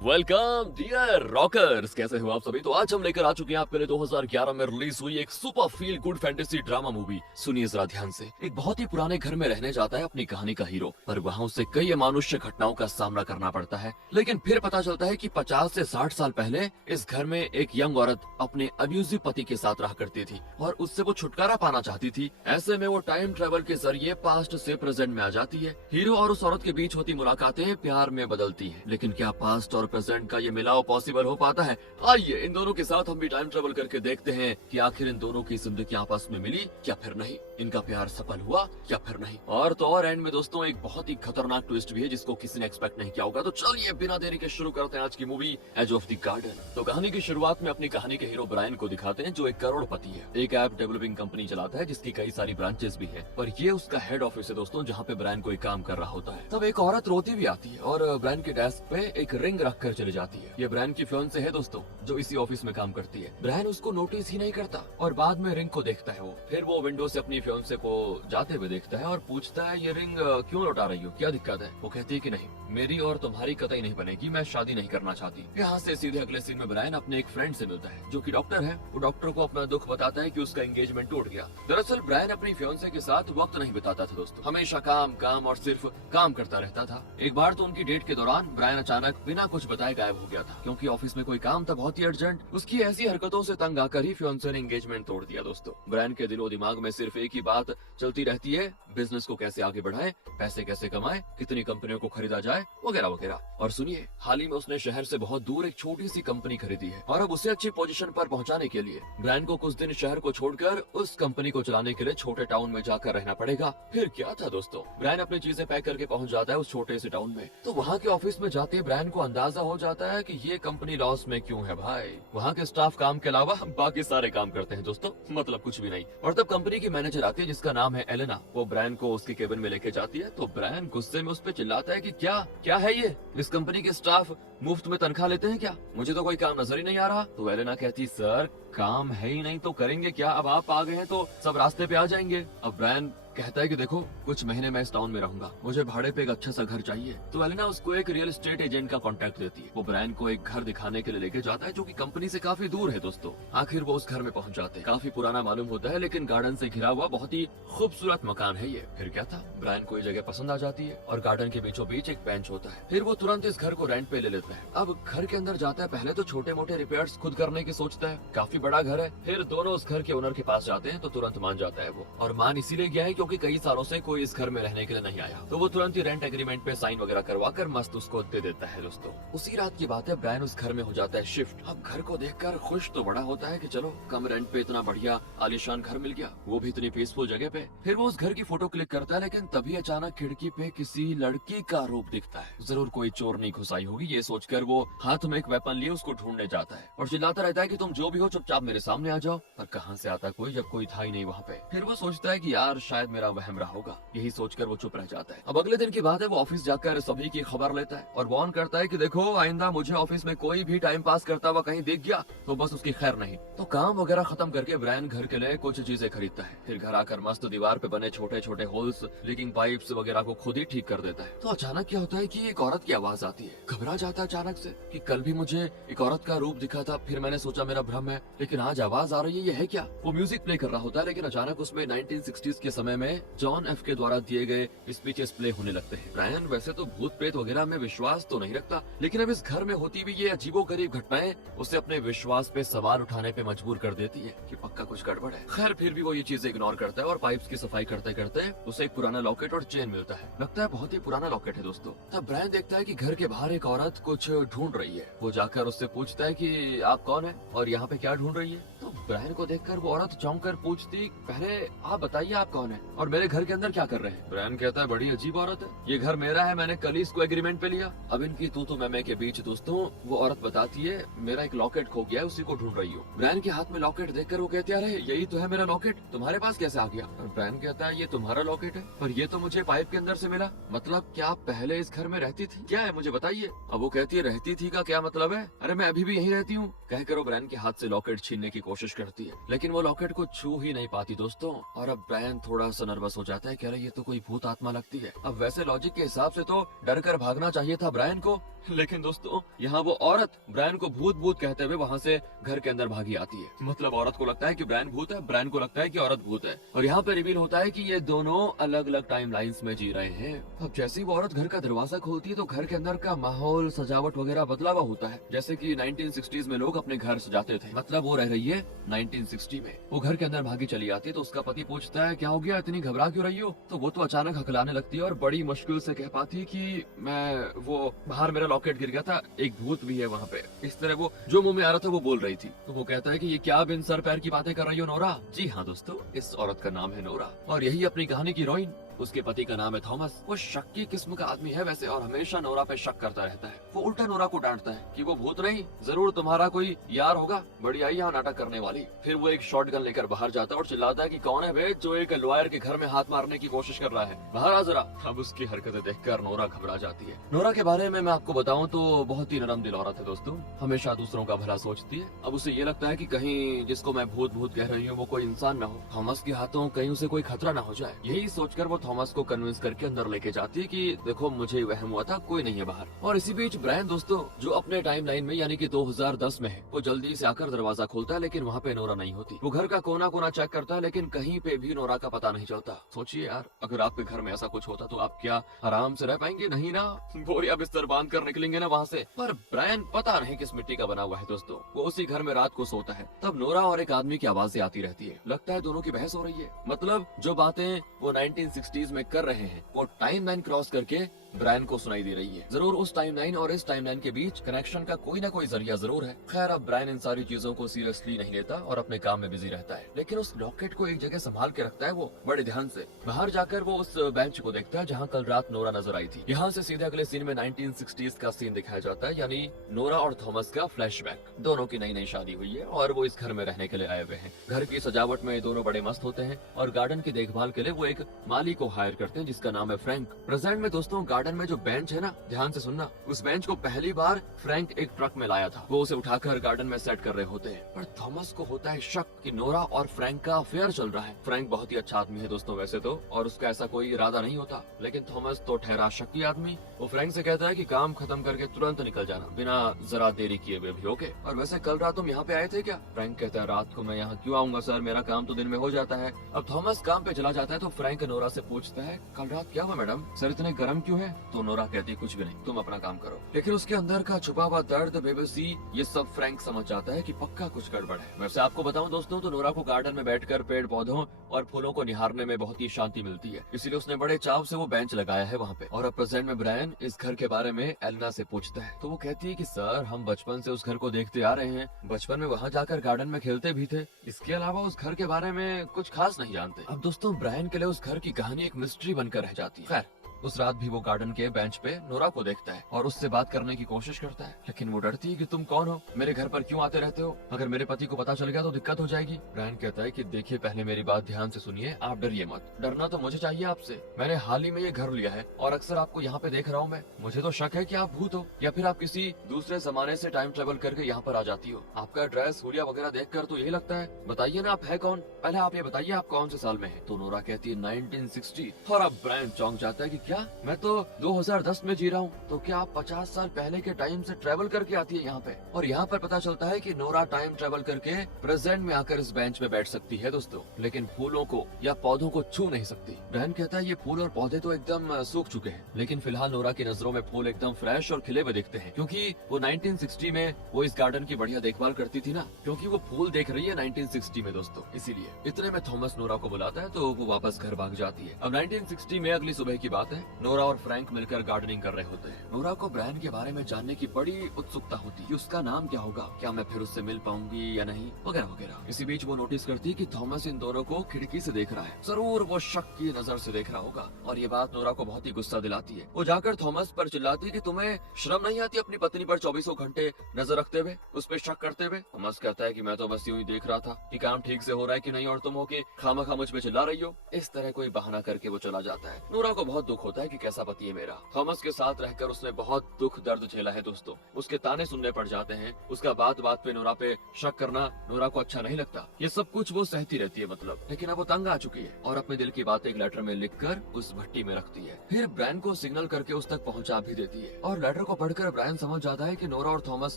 Welcome dear rockers, कैसे हो आप सभी। तो आज हम लेकर आ चुके हैं आपके लिए 2011 में रिलीज हुई एक super feel good fantasy drama movie. सुनिए जरा ध्यान से। एक बहुत ही पुराने घर में रहने जाता है अपनी कहानी का हीरो, पर वहाँ उसे कई अमानुष्य घटनाओं का सामना करना पड़ता है। लेकिन फिर पता चलता है कि 50 से 60 साल पहले इस घर में एक यंग औरत अपने अब्यूजिव पति के साथ रहा करती थी और उससे वो छुटकारा पाना चाहती थी। ऐसे में वो टाइम ट्रेवल के जरिए पास्ट से प्रेजेंट में आ जाती है। हीरो और उस औरत के बीच होती मुलाकातें प्यार में बदलती है, लेकिन क्या पास्ट और प्रेजेंट का ये मिलाव पॉसिबल हो पाता है? आइए इन दोनों के साथ हम भी टाइम ट्रेवल करके देखते हैं कि आखिर इन दोनों की जिंदगी आपस में मिली या फिर नहीं, इनका प्यार सफल हुआ या फिर नहीं। और तो और एंड में दोस्तों एक बहुत ही खतरनाक ट्विस्ट भी है जिसको किसी ने एक्सपेक्ट नहीं किया होगा। तो चलिए बिना देरी के शुरू करते हैं आज की movie age of the garden. तो कहानी की शुरुआत में अपनी कहानी के हीरो ब्रायन को दिखाते हैं जो एक करोड़पति है, एक ऐप डेवलपिंग कंपनी चलाता है जिसकी कई सारी ब्रांचेस भी है, पर ये उसका हेड ऑफिस है दोस्तों, जहाँ पे ब्रायन कोई काम कर रहा होता है। तब एक औरत रोती भी आती है और ब्रायन के डेस्क पे एक रिंग रख कर चली जाती है। ये ब्रायन की फियांसे है दोस्तों, जो इसी ऑफिस में काम करती है। ब्रायन उसको नोटिस ही नहीं करता और बाद में रिंग को देखता है। वो फिर वो विंडो से अपनी फियांसे को जाते हुए देखता है और पूछता है ये रिंग क्यों लौटा रही हो, क्या दिक्कत है? वो कहती है कि नहीं, मेरी और तुम्हारी कतई नहीं बनेगी, मैं शादी नहीं करना चाहती। यहाँ से सीधे अगले सीन में ब्रायन अपने एक फ्रेंड से मिलता है जो कि डॉक्टर है। वो डॉक्टर को अपना दुख बताता है कि उसका एंगेजमेंट टूट गया। दरअसल ब्रायन अपनी फियांसे के साथ वक्त नहीं बिताता था दोस्तों, हमेशा काम काम और सिर्फ काम करता रहता था। एक बार तो उनकी डेट के दौरान ब्रायन अचानक बिना कुछ बताए गायब हो गया था, क्योंकि ऑफिस में कोई काम था बहुत ही अर्जेंट। उसकी ऐसी हरकतों से तंग आकर ही फियांसे ने एंगेजमेंट तोड़ दिया दोस्तों। ब्रायन के दिलो दिमाग में सिर्फ एक ही बात चलती रहती है, बिजनेस को कैसे आगे बढ़ाए, पैसे कैसे कमाए, कितनी कंपनियों को खरीदा जाए, वगैरह वगैरह। और सुनिए, हाल ही में उसने शहर से बहुत दूर एक छोटी सी कंपनी खरीदी है और अब उसे अच्छी पोजीशन पर पहुंचाने के लिए ब्रायन को कुछ दिन शहर को छोड़कर उस कंपनी को चलाने के लिए छोटे टाउन में जाकर रहना पड़ेगा। फिर क्या था दोस्तों, ब्रायन अपनी चीजें पैक करके पहुंच जाता है उस छोटे से टाउन में। तो वहाँ के ऑफिस में जाते ब्रायन को अंदाजा हो जाता है कि ये कंपनी लॉस में क्यों है भाई। वहाँ के स्टाफ काम के अलावा बाकी सारे काम करते हैं दोस्तों, मतलब कुछ भी नहीं। और तब कंपनी की मैनेजर आती है जिसका नाम है एलेना। वो ब्रायन को उसके केबिन में लेके जाती है तो ब्रायन गुस्से में उस पर चिल्लाता है कि क्या क्या है ये, इस कंपनी के स्टाफ मुफ्त में तनख्वाह लेते हैं क्या? मुझे तो कोई काम नजर ही नहीं आ रहा। तो एलेना कहती, सर काम है ही नहीं तो करेंगे क्या, अब आप आ गए हैं तो सब रास्ते पे आ जाएंगे। अब ब्रायन कहता है कि देखो कुछ महीने मैं इस टाउन में रहूंगा, मुझे भाड़े पे एक अच्छा सा घर चाहिए। तो एलेना उसको एक रियल एस्टेट एजेंट का कांटेक्ट देती है। वो ब्रायन को एक घर दिखाने के लिए लेके जाता है जो कि कंपनी से काफी दूर है दोस्तों। आखिर वो उस घर में पहुंच जाते हैं। काफी पुराना मालूम होता है लेकिन गार्डन से घिरा हुआ बहुत ही खूबसूरत मकान है ये। फिर क्या था, ब्रायन को ये जगह पसंद आ जाती है और गार्डन के बीचों बीच एक बेंच होता है। फिर वो तुरंत इस घर को रेंट पे ले लेता है। अब घर के अंदर जाता है, पहले तो छोटे मोटे रिपेयर्स खुद करने की सोचता है, काफी बड़ा घर है। फिर दोनों उस घर के ओनर के पास जाते हैं तो तुरंत मान जाता है वो, और मान इसीलिए गया है क्योंकि कई सालों से कोई इस घर में रहने के लिए नहीं आया। तो वो तुरंत ही रेंट एग्रीमेंट पे साइन वगैरह करवा कर मस्त उसको दे देता है दोस्तों। उसी रात की बात है, ब्रायन उस घर में हो जाता है शिफ्ट। अब घर को देखकर खुश तो बड़ा होता है कि चलो कम रेंट पे इतना बढ़िया आलीशान घर मिल गया, वो भी इतनी पीसफुल जगह पे। फिर वो उस घर की फोटो क्लिक करता है, लेकिन तभी अचानक खिड़की पे किसी लड़की का रूप दिखता है। जरूर कोई चोर नहीं घुस आई होगी, ये सोचकर वो हाथ में एक वेपन लिए उसको ढूंढने जाता है और चिल्लाता रहता है कि तुम जो भी हो चुपचाप मेरे सामने आ जाओ। पर कहाँ से आता कोई जब कोई था ही नहीं वहाँ पे। फिर वो सोचता है कि यार शायद मेरा वहम रहा होगा, यही सोचकर वो चुप रह जाता है। अब अगले दिन की बात है, वो ऑफिस जाकर सभी की खबर लेता है और वार्न करता है कि देखो आइंदा मुझे ऑफिस में कोई भी टाइम पास करता हुआ कहीं दिख गया तो बस उसकी खैर नहीं। तो काम वगैरह खत्म करके ब्रायन घर के लिए कुछ चीजें खरीदता है। फिर घर आकर मस्त दीवार पे बने छोटे छोटे होल्स, लीकिंग पाइप्स वगैरह को खुद ही ठीक कर देता है। तो अचानक क्या होता है कि एक औरत की आवाज आती है। घबरा जाता है अचानक से कि कल भी मुझे एक औरत का रूप दिखा था, फिर मैंने सोचा मेरा भ्रम है, लेकिन आज आवाज आ रही है, ये है क्या? वो म्यूजिक प्ले कर रहा होता है, लेकिन अचानक उसमें 1960s के समय में जॉन एफ के द्वारा दिए गए स्पीचेस प्ले होने लगते हैं। ब्रायन वैसे तो भूत प्रेत वगैरह में विश्वास तो नहीं रखता, लेकिन अब इस घर में होती हुई ये अजीबोगरीब घटनाएं उसे अपने विश्वास पे सवाल उठाने पे मजबूर कर देती है कि पक्का कुछ गड़बड़ है। खैर फिर भी वो ये चीजें इग्नोर करता है और पाइप्स की सफाई करते करते उसे एक पुराना लॉकेट और चेन मिलता है। लगता है बहुत ही पुराना लॉकेट है दोस्तों। तब ब्रायन देखता है कि घर के बाहर एक औरत कुछ ढूंढ रही है। वो जाकर उससे पूछता है कि आप कौन है और यहाँ पे क्या ढूंढ रही है? तो ब्रायन को देखकर वो औरत चौंक कर पूछती, पहले आप बताइए आप कौन है और मेरे घर के अंदर क्या कर रहे हैं? ब्रायन कहता है बड़ी अजीब औरत है, ये घर मेरा है, मैंने कल ही इसको एग्रीमेंट पे लिया। अब इनकी तू मैं के बीच दोस्तों वो औरत बताती है मेरा एक लॉकेट खो गया है, उसी को ढूंढ रही हूँ। ब्रायन के हाथ में लॉकेट देखकर वो कहती है अरे यही तो है मेरा लॉकेट, तुम्हारे पास कैसे आ गया? और ब्रायन कहता है ये तुम्हारा लॉकेट है, पर ये तो मुझे पाइप के अंदर से मिला। मतलब क्या आप पहले इस घर में रहती थी? क्या है मुझे बताइए। अब वो कहती है रहती थी का क्या मतलब है? अरे मैं अभी भी यही रहती हूँ। कहकर वो ब्रायन के हाथ से लॉकेट छीनने की कोशिश करती है, लेकिन वो लॉकेट को छू ही नहीं पाती दोस्तों। और अब ब्रायन थोड़ा सा नर्वस हो जाता है, कह रहा ये तो कोई भूत आत्मा लगती है। अब वैसे लॉजिक के हिसाब से तो डर कर भागना चाहिए था ब्रायन को, लेकिन दोस्तों यहाँ वो औरत ब्रायन को भूत भूत कहते हुए वहाँ से घर के अंदर भागी आती है। मतलब औरत को लगता है कि ब्रायन भूत है, ब्रायन को लगता है कि औरत भूत है। और यहाँ पे रिवील होता है कि ये दोनों अलग अलग टाइम लाइन्स में जी रहे हैं। अब जैसे ही वो औरत घर का दरवाजा खोलती है तो घर के अंदर का माहौल, सजावट वगैरह बदला हुआ होता है, जैसे कि 1960s में लोग अपने घर सजाते थे। मतलब वो रह रही है 1960 में। वो घर के अंदर भागी चली आती है तो उसका पति पूछता है क्या हो गया, इतनी घबरा क्यों रही हो? तो वो तो अचानक हकलाने लगती है और बड़ी मुश्किल से कह पाती है कि मैं वो बाहर मेरा लॉकेट गिर गया था, एक भूत भी है वहाँ पे। इस तरह वो जो मुंह में आ रहा था वो बोल रही थी। तो वो कहता है कि ये क्या बिन सर पैर की बातें कर रही हो नोरा? जी हाँ दोस्तों, इस औरत का नाम है नोरा और यही अपनी कहानी की हीरोइन। उसके पति का नाम है थॉमस। वो शक्की किस्म का आदमी है वैसे और हमेशा नोरा पे शक करता रहता है। वो उल्टा नोरा को डांटता है कि वो भूत नहीं, जरूर तुम्हारा कोई यार होगा, बड़ी आई यहाँ नाटक करने वाली। फिर वो एक शॉटगन लेकर बाहर जाता है और चिल्लाता है कि कौन है बे जो एक लॉयर के घर में हाथ मारने की कोशिश कर रहा है, बाहर आ जरा। अब उसकी हरकतें देखकर नोरा घबरा जाती है। नोरा के बारे में मैं आपको बताऊं तो बहुत ही नरम दिल औरत है दोस्तों, हमेशा दूसरों का भला सोचती है। अब उसे ये लगता है कि कहीं जिसको मैं भूत भूत कह रही हूँ वो कोई इंसान न हो, थॉमस के हाथों कहीं उसे कोई खतरा न हो जाए। यही सोचकर वो थॉमस को कन्विंस करके अंदर लेके जाती है कि देखो मुझे वहम हुआ था, कोई नहीं है बाहर। और इसी बीच ब्रायन दोस्तों जो अपने टाइम लाइन में यानी कि 2010 में है, वो जल्दी से आकर दरवाजा खोलता है, लेकिन वहाँ पे नोरा नहीं होती। वो घर का कोना कोना चेक करता है लेकिन कहीं पे भी नोरा का पता नहीं चलता। सोचिए यार, अगर आपके घर में ऐसा कुछ होता तो आप क्या आराम से रह पाएंगे? नहीं ना, बोरिया बिस्तर बांध कर निकलेंगे ना वहाँ से। पर ब्रायन पता नहीं किस मिट्टी का बना हुआ है दोस्तों। वो उसी घर में रात को सोता है, तब नोरा और एक आदमी की आवाजें आती रहती है। लगता है दोनों की बहस हो रही है। मतलब जो बातें वो 1960s में कर रहे हैं वो टाइम लाइन क्रॉस करके ब्रायन को सुनाई दे रही है। जरूर उस टाइम लाइन और इस टाइम लाइन के बीच कनेक्शन का कोई ना कोई जरिया जरूर है। खैर अब ब्रायन इन सारी चीजों को सीरियसली नहीं लेता और अपने काम में बिजी रहता है, लेकिन उस लॉकेट को एक जगह संभाल के रखता है वो बड़े ध्यान से। बाहर जाकर वो उस बेंच को देखता है जहाँ कल रात नोरा नजर आई थी। यहाँ से सीधे अगले सीन में 1960s का सीन दिखाया जाता है, यानी नोरा और थॉमस का फ्लैशबैक। दोनों की नई नई शादी हुई है और वो इस घर में रहने के लिए आए हुए हैं। घर की सजावट में दोनों बड़े मस्त होते हैं और गार्डन की देखभाल के लिए वो एक माली को हायर करते हैं जिसका नाम है फ्रैंक। प्रेजेंट में दोस्तों गार्डन में जो बेंच है ना, ध्यान से सुनना, उस बेंच को पहली बार फ्रैंक एक ट्रक में लाया था। वो उसे उठाकर गार्डन में सेट कर रहे होते हैं, पर थॉमस को होता है शक कि नोरा और फ्रैंक का अफेयर चल रहा है। फ्रैंक बहुत ही अच्छा आदमी है दोस्तों वैसे तो, और उसका ऐसा कोई इरादा नहीं होता, लेकिन थॉमस तो ठहरा शक्की आदमी। वो फ्रैंक से कहता है कि काम खत्म करके तुरंत निकल जाना, बिना जरा देरी किए हुए भी। ओके, और वैसे कल रात तुम यहाँ पे आए थे क्या? फ्रैंक कहता है रात को मैं यहाँ क्यों आऊंगा सर, मेरा काम तो दिन में हो जाता है। अब थॉमस काम पे चला जाता है तो फ्रैंक नोरा से पूछता है कल रात क्या हुआ मैडम, सर इतने गर्म क्यों है? तो नोरा कहती कुछ भी नहीं, तुम अपना काम करो। लेकिन उसके अंदर का छुपा हुआ दर्द, बेबसी, ये सब फ्रैंक समझ जाता है कि पक्का कुछ गड़बड़ है। वैसे आपको बताऊं दोस्तों तो नोरा को गार्डन में बैठकर पेड़ पौधों और फूलों को निहारने में बहुत ही शांति मिलती है, इसीलिए उसने बड़े चाव से वो बेंच लगाया है वहाँ पे। और अब प्रेजेंट में ब्रायन इस घर के बारे में एलना से पूछता है तो वो कहती है कि सर हम बचपन से उस घर को देखते आ रहे हैं, बचपन में वहाँ जाकर गार्डन में खेलते भी थे, इसके अलावा उस घर के बारे में कुछ खास नहीं जानते। अब दोस्तों ब्रायन के लिए उस घर की कहानी एक मिस्ट्री बनकर रह जाती है। खैर उस रात भी वो गार्डन के बेंच पे नोरा को देखता है और उससे बात करने की कोशिश करता है, लेकिन वो डरती है कि तुम कौन हो, मेरे घर पर क्यों आते रहते हो, अगर मेरे पति को पता चल गया तो दिक्कत हो जाएगी। ब्रायन कहता है कि देखिए पहले मेरी बात ध्यान से सुनिए, आप डरिए मत, डरना तो मुझे चाहिए आपसे। मैंने हाल ही में ये घर लिया है और अक्सर आपको यहाँ पे देख रहा हूँ मैं, मुझे तो शक है कि आप भूत हो या फिर आप किसी दूसरे जमाने से टाइम ट्रेवल करके यहाँ पर आ जाती हो। आपका ड्रेस, हुलिया वगैरह देख कर तो यही लगता है। बताइए ना आप है कौन, पहले आप ये बताइए आप कौन से साल में है? तो नोरा कहती है 1960। और अब ब्रायन चौंक जाता है कि क्या, मैं तो 2010 में जी रहा हूँ, तो क्या आप 50 साल पहले के टाइम से ट्रेवल करके आती है यहाँ पे? और यहाँ पर पता चलता है कि नोरा टाइम ट्रेवल करके प्रेजेंट में आकर इस बेंच में बैठ सकती है दोस्तों, लेकिन फूलों को या पौधों को छू नहीं सकती। ब्रायन कहता है ये फूल और पौधे तो एकदम सूख चुके हैं, लेकिन फिलहाल नोरा की नजरों में फूल एकदम फ्रेश और खिले हुए दिखते हैं, क्योंकि वो 1960 में वो इस गार्डन की बढ़िया देखभाल करती थी ना, क्योंकि वो फूल देख रही है 1960 में दोस्तों, इसीलिए। इतने में थॉमस नोरा को बुलाता है तो वो वापस घर भाग जाती है। अब 1960 में अगली सुबह की बात है, नोरा और फ्रैंक मिलकर गार्डनिंग कर रहे होते हैं। नोरा को ब्रायन के बारे में जानने की बड़ी उत्सुकता होती है, उसका नाम क्या होगा, क्या मैं फिर उससे मिल पाऊंगी या नहीं, वगैरह वगैरह। इसी बीच वो नोटिस करती है कि थॉमस इन दोनों को खिड़की से देख रहा है, जरूर वो शक की नजर से देख रहा होगा, और ये बात नोरा को बहुत ही गुस्सा दिलाती है। वो जाकर थॉमस पर चिल्लाती है कि तुम्हें शर्म नहीं आती अपनी पत्नी पर 24 घंटे नजर रखते हुए, उस पर शक करते हुए? थॉमस कहता है कि मैं तो बस यूं ही देख रहा था कि काम ठीक से हो रहा है कि नहीं, और तुम हो के खामखा मुझ पे चिल्ला रही हो। इस तरह कोई बहाना करके वो चला जाता है। नोरा को बहुत दुख होता है कि कैसा पति है मेरा। थॉमस के साथ रहकर उसने बहुत दुख दर्द झेला है दोस्तों। उसके ताने सुनने पड़ जाते हैं, उसका बात बात पे नोरा पे शक करना नोरा को अच्छा नहीं लगता। ये सब कुछ वो सहती रहती है मतलब, लेकिन अब वो तंग आ चुकी है और अपने दिल की बात एक लेटर में लिखकर उस भट्टी में रखती है। फिर ब्रायन को सिग्नल करके उस तक पहुंचा भी देती है और लेटर को पढ़कर ब्रायन समझ जाता है कि नोरा और थॉमस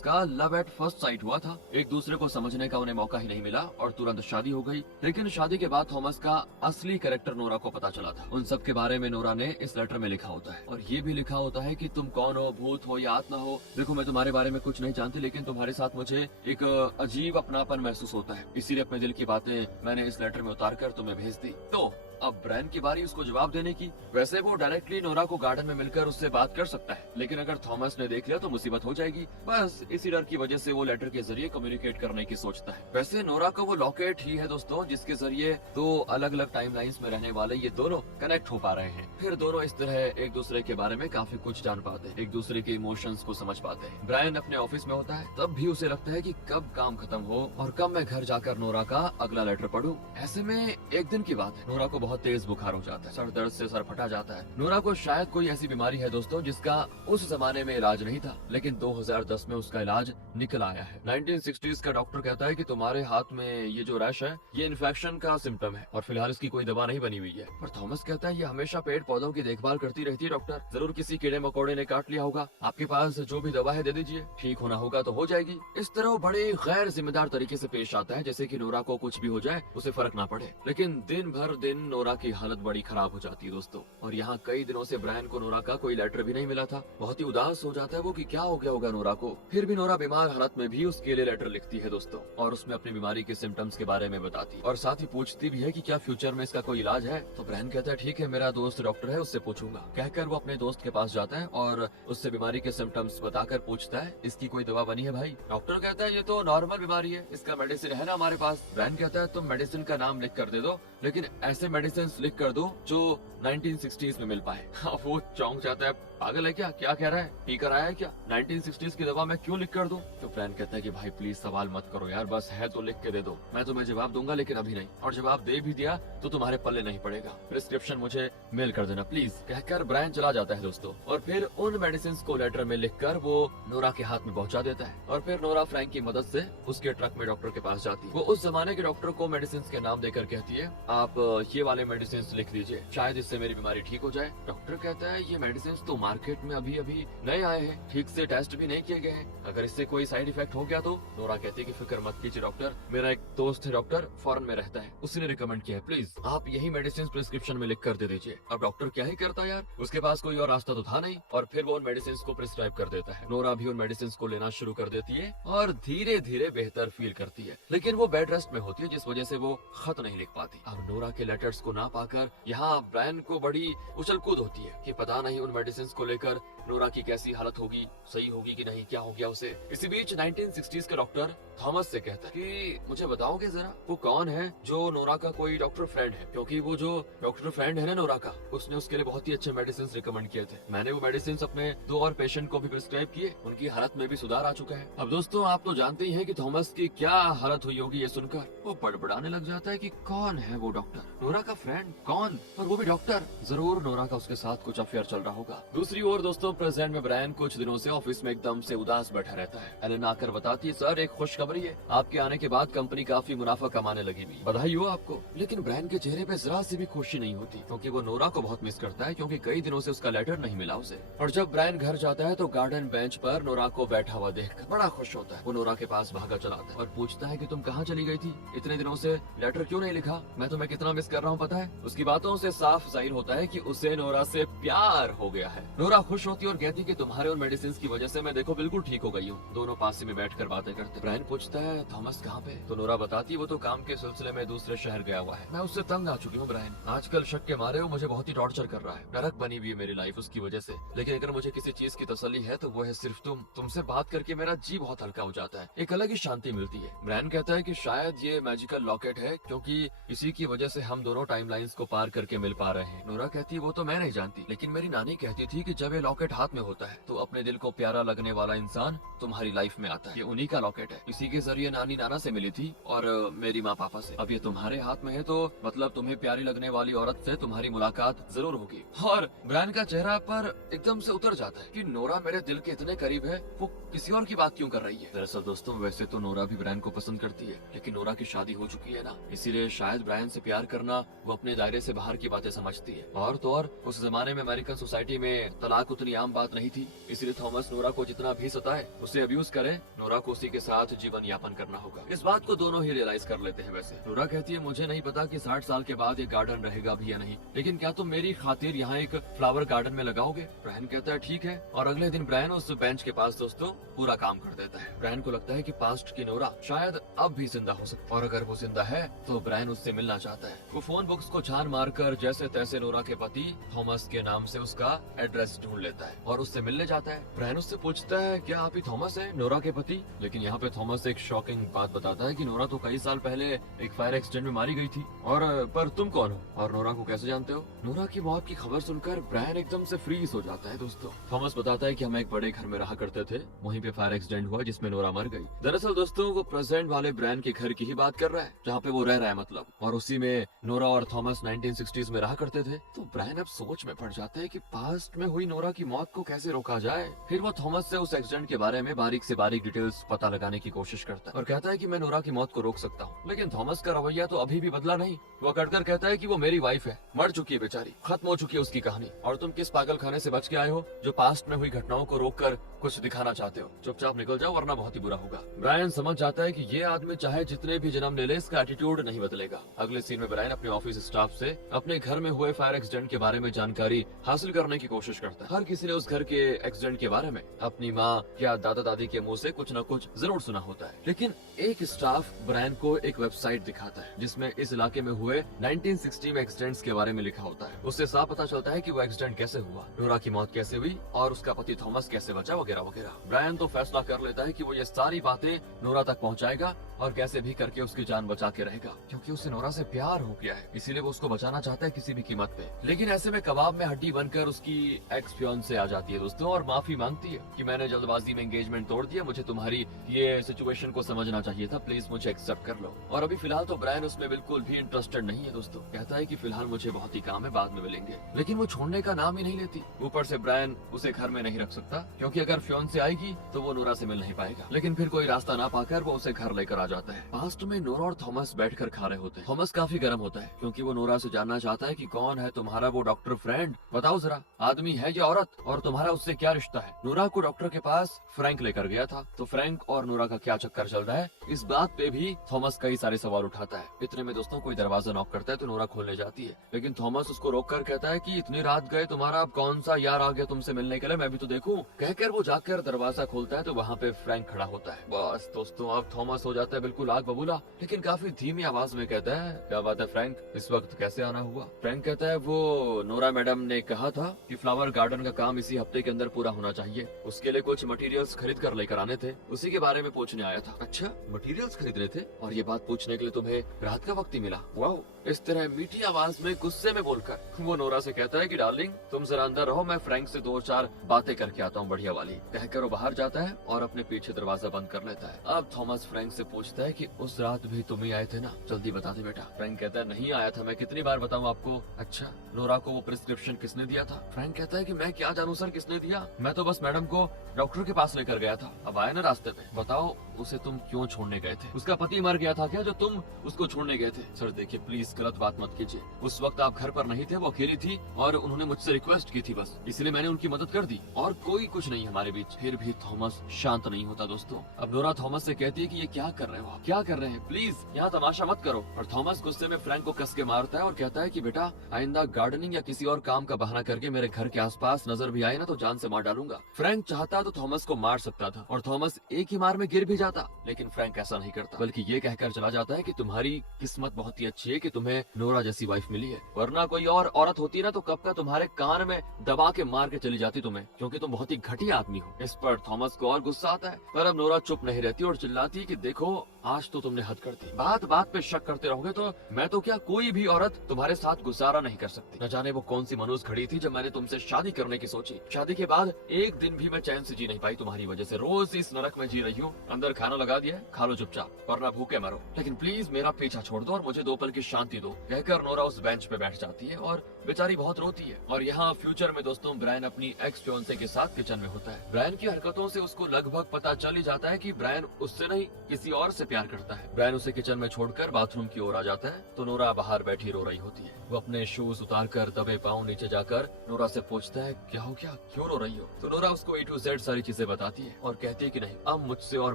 का लव एट फर्स्ट साइट हुआ था। एक दूसरे को समझने का उन्हें मौका ही नहीं मिला और तुरंत शादी हो गई। लेकिन शादी के बाद थॉमस का असली कैरेक्टर नोरा को पता चला था। उन सब के बारे में नोरा ने इस लेटर में लिखा होता है और ये भी लिखा होता है कि तुम कौन हो, भूत हो या आत्मा हो, देखो मैं तुम्हारे बारे में कुछ नहीं जानती, लेकिन तुम्हारे साथ मुझे एक अजीब अपनापन महसूस होता है, इसीलिए अपने दिल की बातें मैंने इस लेटर में उतार कर तुम्हें भेज दी। तो अब ब्रायन की बारी उसको जवाब देने की। वैसे वो डायरेक्टली नोरा को गार्डन में मिलकर उससे बात कर सकता है, लेकिन अगर थॉमस ने देख लिया तो मुसीबत हो जाएगी। बस इसी डर की वजह से वो लेटर के जरिए कम्युनिकेट करने की सोचता है। वैसे नोरा का वो लॉकेट ही है दोस्तों, जिसके जरिए दो अलग अलग टाइमलाइंस में रहने वाले ये दोनों कनेक्ट हो पा रहे हैं। फिर दोनों इस तरह एक दूसरे के बारे में काफी कुछ जान पाते हैं, एक दूसरे के इमोशंस को समझ पाते हैं। ब्रायन अपने ऑफिस में होता है, तब भी उसे लगता है कि कब काम खत्म हो और कब मैं घर जाकर नोरा का अगला लेटर पढूं। ऐसे में एक दिन की बात है, नोरा को बहुत तेज बुखार हो जाता है, सर दर्द से सर फटा जाता है। नोरा को शायद कोई ऐसी बीमारी है दोस्तों जिसका उस जमाने में इलाज नहीं था, लेकिन 2010 में उसका इलाज निकल आया है। 1960s का डॉक्टर कहता है कि तुम्हारे हाथ में ये जो रैश है ये इन्फेक्शन का सिम्टम है और फिलहाल इसकी कोई दवा नहीं बनी हुई है। पर थॉमस कहता है ये हमेशा पेड़ पौधों की देखभाल करती रहती है डॉक्टर, जरूर किसी कीड़े मकोड़े ने काट लिया होगा, आपके पास जो भी दवा है दे दीजिए, ठीक होना होगा तो हो जाएगी। इस तरह वो बड़े गैर जिम्मेदार तरीके से पेश आता है, जैसे कि नोरा को कुछ भी हो जाए उसे फर्क ना पड़े। लेकिन दिन भर दिन नोरा की हालत बड़ी खराब हो जाती है दोस्तों, और यहाँ कई दिनों से ब्रायन को नोरा का कोई लेटर भी नहीं मिला था। बहुत ही उदास हो जाता है वो कि क्या हो गया होगा नोरा को। फिर भी नोरा बीमार हालत में भी उसके लिए लेटर लिखती है दोस्तों, और उसमें अपनी बीमारी के सिम्टम्स के बारे में बताती और साथ ही पूछती भी है कि क्या फ्यूचर में इसका कोई इलाज है। तो ब्रायन कहता है ठीक है, मेरा दोस्त डॉक्टर है, उससे पूछूंगा। कहकर वो अपने दोस्त के पास जाता है और उससे बीमारी के सिम्टम्स बताकर पूछता है इसकी कोई दवा बनी है भाई। डॉक्टर कहता है ये तो नॉर्मल बीमारी है, इसका मेडिसिन है ना हमारे पास। ब्रायन कहता है तुम मेडिसिन का नाम लिख कर दे दो, लेकिन ऐसे मेडिसिन लिख कर दो जो 1960s में मिल पाए। वो चौंक जाता है, पागल है क्या, क्या कह रहा है, पीकर आया है क्या, 1960s की दवा मैं क्यों लिख कर दूं? तो ब्रायन कहता है कि भाई प्लीज सवाल मत करो यार, बस है तो लिख के दे दो, मैं तुम्हें जवाब दूंगा लेकिन अभी नहीं, और जवाब दे भी दिया तो तुम्हारे पल्ले नहीं पड़ेगा, प्रिस्क्रिप्शन मुझे मेल कर देना प्लीज। कहकर ब्रायन चला जाता है दोस्तों, और फिर उन मेडिसिन को लेटर में लिखकर वो नोरा के हाथ में पहुंचा देता है। और फिर नोरा फ्रैंक की मदद से उसके ट्रक में डॉक्टर के पास जाती है। वो उस जमाने के डॉक्टर को मेडिसिन के नाम देकर कहती है आप ये वाले मेडिसिन लिख दीजिए, शायद इससे मेरी बीमारी ठीक हो जाए। डॉक्टर कहता है ये मेडिसिन तो मार्केट में अभी अभी नए आए हैं, ठीक से टेस्ट भी नहीं किए गए हैं, अगर इससे कोई साइड इफेक्ट हो गया तो। नोरा कहती है कि फिक्र मत कीजिए डॉक्टर, मेरा एक दोस्त है डॉक्टर, फॉरेन में रहता है, उसी ने रिकमेंड किया है, प्लीज आप यही मेडिसिन प्रिस्क्रिप्शन में लिख कर दे दीजिए। अब डॉक्टर क्या ही करता यार, उसके पास कोई और रास्ता तो था नहीं, और फिर वो उन मेडिसिन को प्रिस्क्राइब कर देता है। नोरा भी उन मेडिसिन को लेना शुरू कर देती है और धीरे धीरे बेहतर फील करती है, लेकिन वो बेड रेस्ट में होती है जिस वजह से वो खत नहीं लिख पाती। अब नोरा के लेटर्स को ना पाकर यहाँ ब्रायन को बड़ी उछल कूद होती है कि पता नहीं उन मेडिसिन को लेकर नोरा की कैसी हालत होगी, सही होगी कि नहीं, क्या हो गया उसे। इसी बीच 1960s का डॉक्टर थॉमस से कहता है कि मुझे बताओगे जरा वो कौन है जो नोरा का कोई डॉक्टर फ्रेंड है, क्योंकि वो जो डॉक्टर फ्रेंड है ना नोरा का, उसने उसके लिए बहुत ही अच्छे मेडिसिन रिकमेंड किए थे। मैंने वो मेडिसिन अपने 2 और पेशेंट को भी प्रिस्क्राइब किए, उनकी हालत में भी सुधार आ चुका है। अब दोस्तों आप तो जानते ही हैं कि थॉमस की क्या हालत हुई होगी ये सुनकर। वो बड़बड़ाने लग जाता है कि कौन है वो डॉक्टर, नोरा का फ्रेंड, कौन, और वो भी डॉक्टर, जरूर नोरा का उसके साथ कुछ अफेयर चल रहा होगा। दूसरी ओर दोस्तों प्रेजेंट में ब्रायन कुछ दिनों से ऑफिस में एकदम से उदास बैठा रहता है। एलेना आकर बताती है सर एक खुशखबरी है, आपके आने के बाद कंपनी काफी मुनाफा कमाने लगी भी, बधाई हो आपको। लेकिन ब्रायन के चेहरे पे जरा सी भी खुशी नहीं होती, क्योंकि वो नोरा को बहुत मिस करता है, क्योंकि कई दिनों से उसका लेटर नहीं मिला उसे। और जब ब्रायन घर जाता है तो गार्डन बेंच पर नोरा को बैठा हुआ देखकर बड़ा खुश होता है। वो नोरा के पास भागा चला आता है और पूछता है कि तुम कहाँ चली गई थी, इतने दिनों से लेटर क्यों नहीं लिखा, मैं तुम्हें कितना मिस कर रहा हूँ पता है। उसकी बातों से साफ जाहिर होता है कि उसे नोरा से प्यार हो गया है। नोरा खुश होती है और कहती कि तुम्हारे और मेडिसिन की वजह से मैं देखो बिल्कुल ठीक हो गई हूँ। दोनों पास में बैठकर बातें करते। ब्रायन पूछता है थॉमस कहाँ पे, तो नोरा बताती वो तो काम के सिलसिले में दूसरे शहर गया हुआ है, मैं उससे तंग आ चुकी हूँ ब्रायन, आजकल शक के मारे वो मुझे बहुत ही टॉर्चर कर रहा है, नरक बनी हुई है मेरी लाइफ उसकी वजह से। लेकिन अगर मुझे किसी चीज की तसल्ली है तो वो है सिर्फ तुमसे बात करके मेरा जी बहुत हल्का हो जाता है, एक अलग ही शांति मिलती है। ब्रायन कहता है कि शायद ये मैजिकल लॉकेट है, क्योंकि इसी की वजह से हम दोनों टाइमलाइंस को पार करके मिल पा रहे हैं। नोरा कहती है वो तो मैं नहीं जानती, लेकिन मेरी नानी कहती थी कि जब ये लॉकेट हाथ में होता है तो अपने दिल को प्यारा लगने वाला इंसान तुम्हारी लाइफ में आता है। ये उन्हीं का लॉकेट है, इसी के जरिए नानी नाना से मिली थी और मेरी माँ पापा से। अब ये तुम्हारे हाथ में है तो मतलब तुम्हें प्यारी लगने वाली औरत से तुम्हारी मुलाकात जरूर होगी। और ब्रायन का चेहरा पर एकदम से उतर जाता है कि नोरा मेरे दिल के इतने करीब है, वो किसी और की बात क्यों कर रही है। दरअसल दोस्तों वैसे तो नोरा भी ब्रायन को पसंद करती है, लेकिन नोरा की शादी हो चुकी है ना, इसीलिए शायद ब्रायन से प्यार करना वो अपने दायरे से बाहर की बातें समझती है। और तो और उस जमाने में अमेरिकन सोसाइटी में तलाक उतनी आम बात नहीं थी, इसलिए थॉमस नोरा को जितना भी सताए उसे अब्यूज करे, नोरा को उसी के साथ जीवन यापन करना होगा। इस बात को दोनों ही रियलाइज कर लेते हैं। वैसे नोरा कहती है मुझे नहीं पता कि 60 साल के बाद ये गार्डन रहेगा भी या नहीं, लेकिन क्या तुम मेरी खातिर यहाँ एक फ्लावर गार्डन में लगाओगे। ब्रायन कहता है ठीक है, और अगले दिन ब्रायन उस बेंच के पास दोस्तों पूरा काम कर देता है। ब्रायन को लगता है कि पास्ट की नोरा शायद अब भी जिंदा हो सकती, और अगर वो जिंदा है तो ब्रायन उससे मिलना चाहता है। वो फोन बुक्स को छान मारकर जैसे तैसे नोरा के पति थॉमस के नाम से उसका एड्रेस ढूंढ लेता है और उससे मिलने जाता है। ब्रायन उससे पूछता है क्या आप ही थॉमस है, नोरा के पति। लेकिन यहाँ पे थॉमस एक शॉकिंग बात बताता है कि नोरा तो कई साल पहले एक फायर एक्सीडेंट में मारी गई थी, और पर तुम कौन हो और नोरा को कैसे जानते हो। नोरा की मौत की खबर सुनकर ब्रायन एकदम से फ्रीज हो जाता है दोस्तों। थॉमस बताता है कि हम एक बड़े घर में रहा करते थे, वहीं पे फायर एक्सीडेंट हुआ जिसमें नोरा मर गई। दरअसल दोस्तों वो प्रेजेंट वाले ब्रायन के घर की ही बात कर रहा है जहाँ पे वो रह रहा है मतलब, और उसी में नोरा और थॉमस 1960s में रहा करते थे। तो ब्रायन अब सोच में पड़ जाता है कि पास्ट में हुई नोरा की मौत को कैसे रोका जाए। फिर वो थॉमस से उस एक्सीडेंट के बारे में बारीक से बारीक डिटेल्स पता लगाने की कोशिश करता है और कहता है कि मैं नोरा की मौत को रोक सकता हूँ। लेकिन थॉमस का रवैया तो अभी भी बदला नहीं। वो कटकर कहता है कि वो मेरी वाइफ है, मर चुकी है बेचारी, खत्म हो चुकी है उसकी कहानी, और तुम किस पागल खाने से बच के आए हो जो पास्ट में हुई घटनाओं को रोककर कुछ दिखाना चाहते हो। चुपचाप निकल जाओ वरना बहुत ही बुरा होगा। ब्रायन समझ जाता है कि ये आदमी चाहे जितने भी जन्म ले ले इसका एटीट्यूड नहीं बदलेगा। अगले सीन में ब्रायन अपने ऑफिस स्टाफ से अपने घर में हुए फायर एक्सीडेंट के बारे में जानकारी हासिल करने की कोशिश करता है। हर किसी ने उस घर के एक्सीडेंट के बारे में अपनी माँ या दादा दादी के मुंह से कुछ न कुछ जरूर सुना होता है, लेकिन एक स्टाफ ब्रायन को एक वेबसाइट दिखाता है जिसमें इस इलाके में हुए 1960 में एक्सीडेंट्स के बारे में लिखा होता है। उससे साफ पता चलता है कि वो एक्सीडेंट कैसे हुआ, नोरा की मौत कैसे हुई और उसका पति थॉमस कैसे बचा वगैरह वगैरह। ब्रायन तो फैसला कर लेता है कि वो ये सारी बातें नोरा तक पहुंचाएगा और कैसे भी करके उसकी जान बचा के रहेगा, क्योंकि उसे नोरा से प्यार हो गया है, इसीलिए वो उसको बचाना चाहता है किसी भी कीमत पे। लेकिन ऐसे में कबाब में हड्डी बनकर उसकी एक्स फियांसे आ जाती है दोस्तों और माफी मांगती है कि मैंने जल्दबाजी में एंगेजमेंट तोड़ दिया, मुझे तुम्हारी ये सिचुएशन को समझना चाहिए था, प्लीज मुझे एक्सेप्ट कर लो। और अभी फिलहाल तो ब्रायन उसमें बिल्कुल भी इंटरेस्टेड नहीं है दोस्तों, कहता है कि फिलहाल मुझे बहुत ही काम है, बाद में मिलेंगे। लेकिन वो छोड़ने का नाम ही नहीं लेती। ऊपर से ब्रायन उसे घर में नहीं रख सकता क्योंकि अगर फियांसे आएगी तो वो नोरा से मिल नहीं पाएगा। लेकिन फिर कोई रास्ता ना पाकर वो उसे घर लेकर आ जाता है। पास्ट में नोरा और थॉमस बैठकर खा रहे होते हैं। थॉमस काफी गर्म होता है क्योंकि वो नोरा से जानना चाहता है कि कौन है तुम्हारा वो डॉक्टर फ्रेंड, बताओ जरा, आदमी है या औरत, और तुम्हारा उससे क्या रिश्ता है। नोरा को डॉक्टर के पास फ्रैंक लेकर गया था, तो फ्रैंक और नोरा का क्या चक्कर चल रहा है, इस बात पे भी थॉमस कई सारे सवाल उठाता है। इतने में दोस्तों कोई दरवाजा नॉक करता है तो नोरा खोलने जाती है, लेकिन थॉमस उसको रोककर कहता है कि इतनी रात गए, तुम्हारा अब कौन सा यार आ गया तुमसे मिलने के लिए, मैं भी तो देखूं। कहकर वो जाकर दरवाजा खोलता है तो वहाँ पे फ्रैंक खड़ा होता है। बस दोस्तों अब थॉमस हो जाता है बिल्कुल आग बबूला, लेकिन काफी धीमी आवाज में कहता है, क्या बात है फ्रैंक, इस वक्त कैसे आना हुआ। फ्रैंक कहता है वो नोरा मैडम ने कहा था कि फ्लावर गार्डन का काम इसी हफ्ते के अंदर पूरा होना चाहिए, उसके लिए कुछ मटेरियल्स खरीद कर लेकर आने थे, उसी के बारे में पूछने आया था। अच्छा, मटेरियल्स खरीदने थे और ये बात पूछने के लिए तुम्हें रात का वक्त ही मिला, वाह। इस तरह मीठी आवाज में गुस्से में बोलकर वो नोरा से कहता है कि डार्लिंग तुम जरा अंदर रहो, मैं फ्रैंक से 2-4 बातें करके आता हूँ बढ़िया वाली। कहकर वो बाहर जाता है और अपने पीछे दरवाजा बंद कर लेता है। अब थॉमस फ्रैंक से पूछता है कि उस रात भी तुम ही आए थे ना, जल्दी बता दे बेटा। फ्रैंक कहता है नहीं आया था, मैं कितनी बार बताऊं आपको। अच्छा, नोरा को वो प्रिस्क्रिप्शन किसने दिया था। फ्रैंक कहता है कि मैं क्या जानूं सर किसने दिया, मैं तो बस मैडम को डॉक्टर के पास लेकर गया था, अब आए ना रास्ते पे, बताओ उसे तुम क्यों छोड़ने गए थे, उसका पति मर गया था क्या जो तुम उसको छोड़ने गए थे। सर देखिए प्लीज गलत बात मत कीजिए, उस वक्त आप घर पर नहीं थे, वो अकेली थी और उन्होंने मुझसे रिक्वेस्ट की थी बस, इसलिए मैंने उनकी मदद कर दी और कोई कुछ नहीं हमारे बीच। फिर भी थॉमस शांत नहीं होता दोस्तों। अब नोरा थॉमस से कहती है कि ये क्या कर रहे हो आप, क्या कर रहे हैं, प्लीज यहाँ तमाशा मत करो। और थॉमस गुस्से में फ्रैंक को कस के मारता है और कहता है कि बेटा आइंदा गार्डनिंग या किसी और काम का बहाना करके मेरे घर के आसपास नजर भी आए ना तो जान से मार डालूंगा। फ्रैंक चाहता तो थॉमस को मार सकता था और थॉमस एक ही मार में गिर भी जाता, लेकिन फ्रैंक ऐसा नहीं करता, बल्कि ये कहकर चला जाता है कि तुम्हारी किस्मत बहुत ही अच्छी है कि तुम्हें नोरा जैसी वाइफ मिली है, वरना कोई और औरत होती ना तो कब का तुम्हारे कान में दबा के मार के चली जाती तुम्हें, क्योंकि तुम बहुत ही घटिया आदमी हो। इस पर थॉमस को और गुस्सा आता है, पर अब नोरा चुप नहीं रहती और चिल्लाती है कि देखो आज तो तुमने हद कर दी, बात बात पे शक करते रहोगे तो मैं तो क्या कोई भी औरत तुम्हारे साथ गुजारा नहीं कर सकती। न जाने वो कौन सी मनूस खड़ी थी जब मैंने तुमसे शादी करने की सोची। सोची। शादी के बाद एक दिन भी मैं चैन से जी नहीं पाई तुम्हारी वजह से, रोज इस नरक में जी रही हूँ। अंदर खाना लगा दिया है, खा लो चुपचाप वरना भूखे मरो, लेकिन प्लीज मेरा पीछा छोड़ दो और मुझे 2 पल की शांति दो, कहकर नोरा उस बेंच पे बैठ जाती है और बेचारी बहुत रोती है। और यहाँ फ्यूचर में दोस्तों ब्रायन अपनी एक्स फियांसे के साथ किचन में होता है। ब्रायन की हरकतों से उसको लगभग पता चल ही जाता है कि ब्रायन उससे नहीं किसी और से प्यार करता है। ब्रायन उसे किचन में छोड़कर बाथरूम की ओर आ जाता है तो नोरा बाहर बैठी रो रही होती है। वो अपने शूज उतारकर दबे पांव नीचे जाकर नोरा से पूछता है क्या हो गया, क्यों रो रही हो? तो नोरा उसको A to Z सारी चीजें बताती है और कहती है कि नहीं अब मुझसे और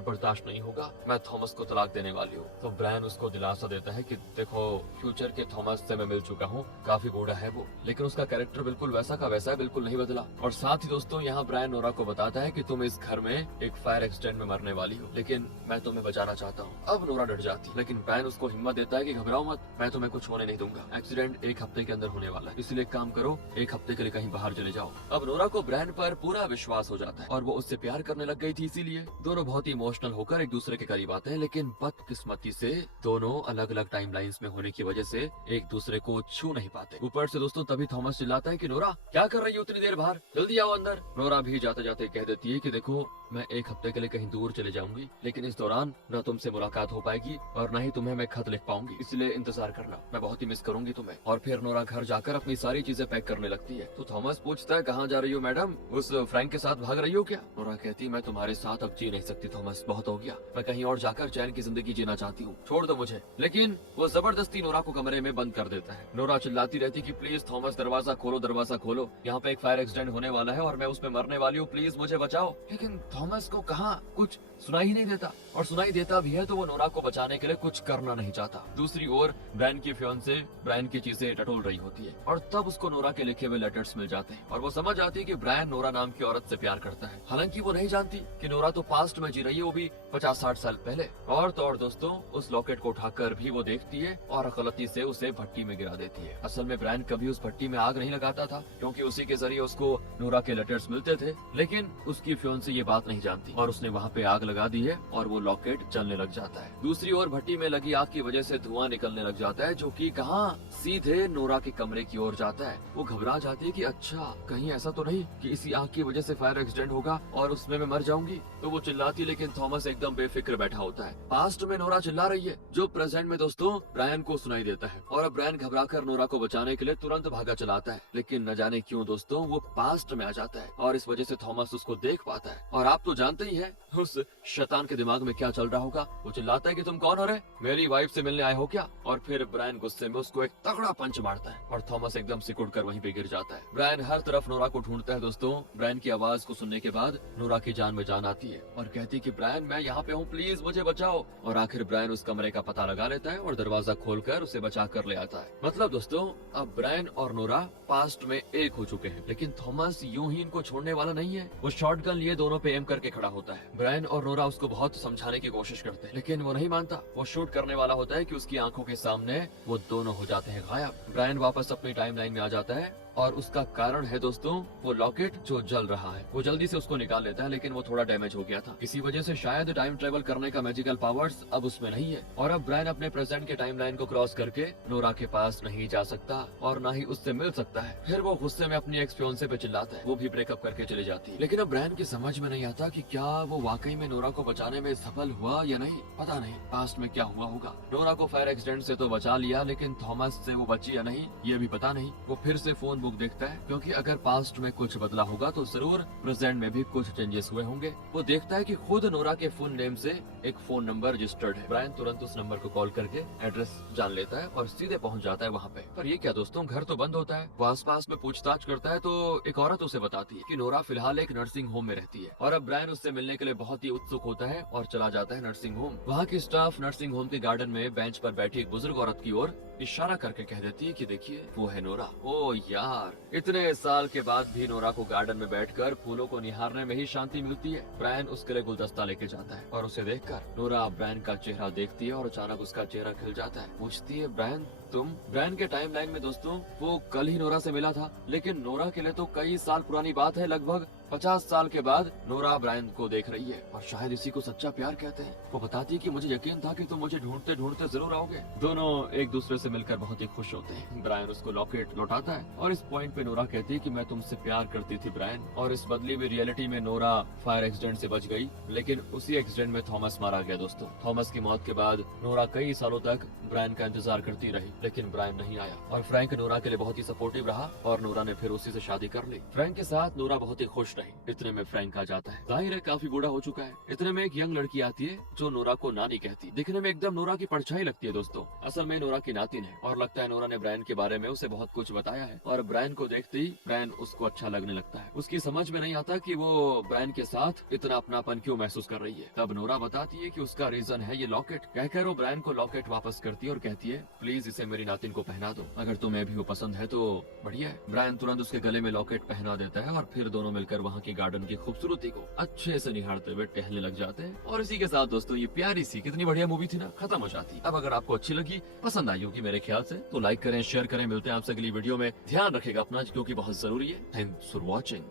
बर्दाश्त नहीं होगा, मैं थॉमस को तलाक देने वाली हूँ। तो ब्रायन उसको दिलासा देता है कि देखो फ्यूचर के थॉमस से मैं मिल चुका हूँ, काफी बूढ़ा है वो, लेकिन उसका कैरेक्टर बिल्कुल वैसा का वैसा है, बिल्कुल नहीं बदला। और साथ ही दोस्तों यहाँ ब्रायन नोरा को बताता है कि तुम इस घर में एक फायर एक्सीडेंट में मरने वाली हो, लेकिन मैं तुम्हें बचाना चाहता हूँ। अब नोरा डर जाती है, लेकिन ब्रायन उसको हिम्मत देता है कि घबराओ मत, मैं तुम्हें कुछ होने नहीं दूंगा, एक्सीडेंट 1 हफ्ते के अंदर होने वाला है, इसलिए एक काम करो 1 हफ्ते के लिए कहीं बाहर चले जाओ। अब नोरा को ब्रायन पर पूरा विश्वास हो जाता है और वो उससे प्यार करने लग गई थी, इसीलिए दोनों बहुत ही इमोशनल होकर एक दूसरे के करीब आते हैं। लेकिन बदकिस्मती से दोनों अलग अलग टाइमलाइंस में होने की वजह से एक दूसरे को छू नहीं पाते। ऊपर से दोस्तों तभी थॉमस चिल्लाता है कि नोरा क्या कर रही हो उतनी देर बाहर, जल्दी आओ अंदर। नोरा भी जाते जाते कह देती है कि देखो मैं 1 हफ्ते के लिए कहीं दूर चले जाऊंगी, लेकिन इस दौरान न तुमसे मुलाकात हो पाएगी और न ही तुम्हें मैं खत लिख पाऊंगी, इसलिए इंतजार करना, मैं बहुत ही मिस करूंगी तुम्हें। और फिर नोरा घर जाकर अपनी सारी चीजें पैक करने लगती है। तो थॉमस पूछता है कहाँ जा रही हो मैडम, उस फ्रैंक के साथ भाग रही हो क्या? नोरा कहती मैं तुम्हारे साथ अब जी नहीं सकती थॉमस, बहुत हो गया, मैं कहीं और जाकर चैन की जिंदगी जीना चाहती हूँ, छोड़ दो मुझे। लेकिन वो जबरदस्ती नोरा को कमरे में बंद कर देता है। नोरा चिल्लाती रहती कि प्लीज थॉमस दरवाजा खोलो, दरवाजा खोलो, यहाँ पे एक फायर एक्सीडेंट होने वाला है और मैं उसमें मरने वाली हूँ, प्लीज मुझे बचाओ। लेकिन थॉमस को कहाँ कुछ सुनाई ही नहीं देता, और सुनाई देता भी है तो वो नोरा को बचाने के लिए कुछ करना नहीं चाहता। दूसरी ओर ब्रायन की फियांसे ब्रायन की चीजें टटोल रही होती है और तब उसको नोरा के लिखे हुए लेटर्स मिल जाते हैं और वो समझ जाती है कि ब्रायन नोरा नाम की औरत से प्यार करता है। हालांकि वो नहीं जानती कि नोरा तो पास्ट में जी रही है, वो भी 50-60 साल पहले। और तो और दोस्तों उस लॉकेट को उठाकर भी वो देखती है और गलती से उसे भट्टी में गिरा देती है। असल में ब्रायन कभी उस भट्टी में आग नहीं लगाता था क्योंकि उसी के जरिए उसको नोरा के लेटर्स मिलते थे, लेकिन उसकी फियांसे ये बात नहीं जानती और उसने वहाँ पे आग लगा दी है और वो लॉकेट जलने लग जाता है। दूसरी ओर भट्टी में लगी आग की वजह से धुआं निकलने लग जाता है जो कि कहाँ सीधे नोरा के कमरे की ओर जाता है। वो घबरा जाती है कि अच्छा कहीं ऐसा तो नहीं कि इसी आग की वजह से फायर एक्सीडेंट होगा और उसमें मैं मर जाऊंगी। तो वो चिल्लाती, लेकिन थॉमस एकदम बेफिक्र बैठा होता है। पास्ट में नोरा चिल्ला रही है जो प्रेजेंट में दोस्तों ब्रायन को सुनाई देता है और अब ब्रायन घबराकर नोरा को बचाने के लिए तुरंत भागा चलाता है, लेकिन न जाने क्यों दोस्तों वो पास्ट में आ जाता है और इस वजह से थॉमस उसको देख पाता है। और आप तो जानते ही हैं उस शैतान के दिमाग में क्या चल रहा होगा। वो चिल्लाता है कि तुम कौन हो रे, मेरी वाइफ से मिलने आए हो क्या? और फिर ब्रायन गुस्से में उसको एक तगड़ा पंच मारता है और थॉमस एकदम सिकुड़ कर वहीं पे गिर जाता है। ब्रायन हर तरफ नोरा को ढूंढता है दोस्तों। ब्रायन की आवाज को सुनने के बाद नोरा की जान में जान आती है और कहती है कि ब्रायन मैं यहाँ पे हूँ, प्लीज मुझे बचाओ। और आखिर ब्रायन उस कमरे का पता लगा लेता है और दरवाजा खोलकर उसे बचा कर ले आता है। मतलब दोस्तों अब ब्रायन और नोरा पास्ट में एक हो चुके हैं, लेकिन थॉमस यूं ही इनको छोड़ने वाला नहीं है। वो शॉटगन लिए दोनों पे एम करके खड़ा होता है। ब्रायन और नोरा उसको बहुत समझाने की कोशिश करते हैं, लेकिन वो नहीं मानता। वो शूट करने वाला होता है कि उसकी आंखों के सामने वो दोनों हो जाते हैं गायब। ब्रायन वापस अपनी टाइमलाइन में आ जाता है और उसका कारण है दोस्तों वो लॉकेट जो जल रहा है। वो जल्दी से उसको निकाल लेता है, लेकिन वो थोड़ा डैमेज हो गया था, इसी वजह से शायद टाइम ट्रेवल करने का मैजिकल पावर्स अब उसमें नहीं है। और अब ब्रायन अपने प्रेजेंट के टाइमलाइन को क्रॉस करके नोरा के पास नहीं जा सकता और न ही उससे मिल सकता है। फिर वो गुस्से में अपनी एक्स फियांसे पे चिल्लाता है, वो भी ब्रेकअप करके चली जाती है। लेकिन अब ब्रायन की समझ में नहीं आता कि क्या वो वाकई में नोरा को बचाने में सफल हुआ या नहीं। पता नहीं पास्ट में क्या हुआ होगा। नोरा को फायर एक्सीडेंट से तो बचा लिया, लेकिन थॉमस से वो बची या नहीं ये भी पता नहीं। वो फिर से फोन बुक देखता है क्योंकि अगर पास्ट में कुछ बदला होगा तो जरूर प्रेजेंट में भी कुछ चेंजेस हुए होंगे। वो देखता है कि खुद नोरा के फुल नेम से एक फोन नंबर रजिस्टर्ड है। ब्रायन तुरंत उस नंबर को कॉल करके एड्रेस जान लेता है और सीधे पहुंच जाता है वहाँ पे। पर ये क्या दोस्तों, घर तो बंद होता है। वो आसपास में पूछताछ करता है तो एक औरत उसे बताती है कि नोरा फिलहाल एक नर्सिंग होम में रहती है और अब ब्रायन उससे मिलने के लिए बहुत ही उत्सुक होता है और चला जाता है नर्सिंग होम। वहाँ की स्टाफ नर्सिंग होम के गार्डन में बेंच पर बैठी एक बुजुर्ग औरत की ओर इशारा करके कह देती है कि देखिए वो है नोरा। ओ यार, इतने साल के बाद भी नोरा को गार्डन में बैठकर फूलों को निहारने में ही शांति मिलती है। ब्रायन उसके लिए गुलदस्ता लेके जाता है और उसे देखकर नोरा ब्रायन का चेहरा देखती है और अचानक उसका चेहरा खिल जाता है। पूछती है ब्रायन तुम। ब्रायन के टाइमलाइन में दोस्तों वो कल ही नोरा से मिला था, लेकिन नोरा के लिए तो कई साल पुरानी बात है। लगभग 50 साल के बाद नोरा ब्रायन को देख रही है और शायद इसी को सच्चा प्यार कहते हैं। वो बताती है कि मुझे यकीन था कि तुम मुझे ढूंढते ढूंढते जरूर आओगे। दोनों एक दूसरे से मिलकर बहुत ही खुश होते हैं। ब्रायन उसको लॉकेट लौटाता है और इस पॉइंट पे नोरा कहती है कि मैं तुमसे प्यार करती थी ब्रायन, और इस बदले में रियलिटी में नोरा फायर एक्सीडेंट से बच गई, लेकिन उसी एक्सीडेंट में थॉमस मारा गया दोस्तों। थॉमस की मौत के बाद नोरा कई सालों तक ब्रायन का इंतजार करती रही, लेकिन ब्रायन नहीं आया और फ्रैंक नोरा के लिए बहुत ही सपोर्टिव रहा और नोरा ने फिर उसी से शादी कर ली। फ्रैंक के साथ नोरा बहुत ही खुश रही। इतने में फ्रैंक आ जाता है। जाहिर है काफी बूढ़ा हो चुका है। इतने में एक यंग लड़की आती है जो नोरा को नानी कहती। दिखने में एकदम नोरा की परछाई लगती है दोस्तों। असल में नोरा की नातिन है और लगता है नोरा ने ब्रायन के बारे में उसे बहुत कुछ बताया है और ब्रायन को देखते ही ब्रायन उसको अच्छा लगने लगता है। उसकी समझ में नहीं आता कि वो ब्रायन के साथ इतना अपनापन क्यों महसूस कर रही है। तब नोरा बताती है कि उसका रीजन है ये लॉकेट। कहकर वो ब्रायन को लॉकेट वापस करती है और कहती है प्लीज इसे मेरी नातिन को पहना दो, अगर तुम्हें भी वो पसंद है तो बढ़िया है। ब्रायन तुरंत उसके गले में लॉकेट पहना देता है और फिर दोनों मिलकर वहाँ की गार्डन की खूबसूरती को अच्छे से निहारते हुए टहलने लग जाते हैं। और इसी के साथ दोस्तों ये प्यारी सी कितनी बढ़िया मूवी थी ना, खत्म हो जाती। अब अगर आपको अच्छी लगी, पसंद आई होगी मेरे ख्याल से, तो लाइक करें, शेयर करें। मिलते हैं आपसे अगली वीडियो में। ध्यान रखेगा अपना क्योंकि बहुत जरूरी है। Thanks for watching.